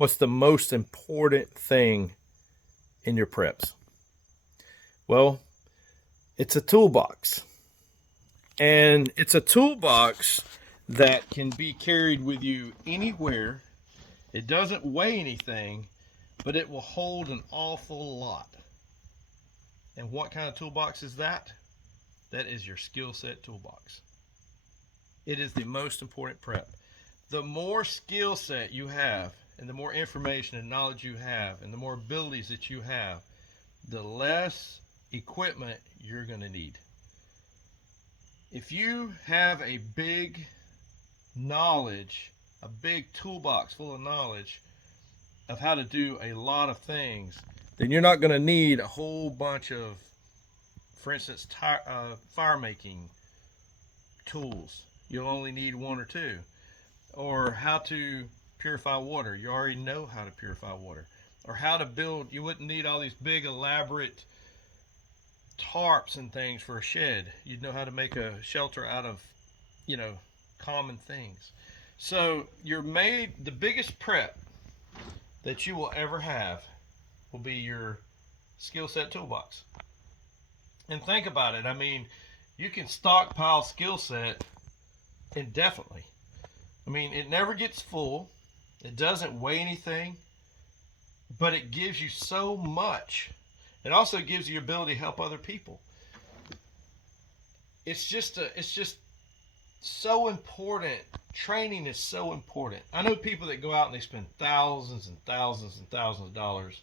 What's the most important thing in your preps? Well, it's a toolbox. And it's a toolbox that can be carried with you anywhere. It doesn't weigh anything, but it will hold an awful lot. And what kind of toolbox is that? That is your skill set toolbox. It is the most important prep. The more skill set you have, and the more information and knowledge you have, and the more abilities that you have, the less equipment you're going to need. If you have a big knowledge, a big toolbox full of knowledge of how to do a lot of things, then you're not going to need a whole bunch of, for instance, fire making tools. You'll only need one or two. Or how to purify water. You already know how to purify water. Or how to build, you wouldn't need all these big elaborate tarps and things for a shed. You'd know how to make a shelter out of, you know, common things. So the biggest prep that you will ever have will be your skill set toolbox. And think about it. I mean, you can stockpile skill set indefinitely. I mean, it never gets full. It doesn't weigh anything, but it gives you so much. It also gives you the ability to help other people. It's just so important. Training is so important. I know people that go out and they spend thousands and thousands and thousands of dollars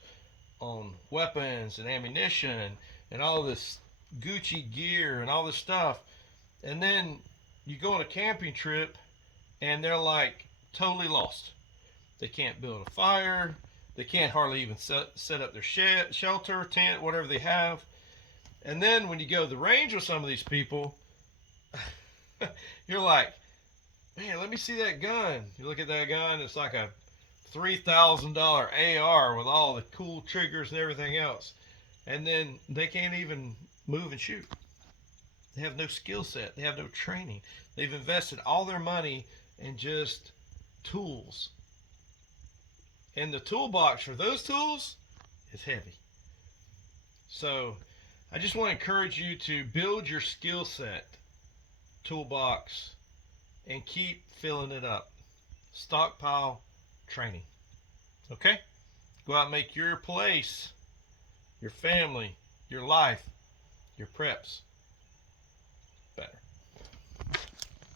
on weapons and ammunition and all this Gucci gear and all this stuff. And then you go on a camping trip and they're like totally lost. They can't build a fire. They can't hardly even set up their shelter, tent, whatever they have. And then when you go to the range with some of these people, you're like, man, let me see that gun. You look at that gun, it's like a $3,000 AR with all the cool triggers and everything else. And then they can't even move and shoot. They have no skill set. They have no training. They've invested all their money in just tools. And the toolbox for those tools is heavy. So I just want to encourage you to build your skill set toolbox and keep filling it up. Stockpile training. Okay? Go out and make your place, your family, your life, your preps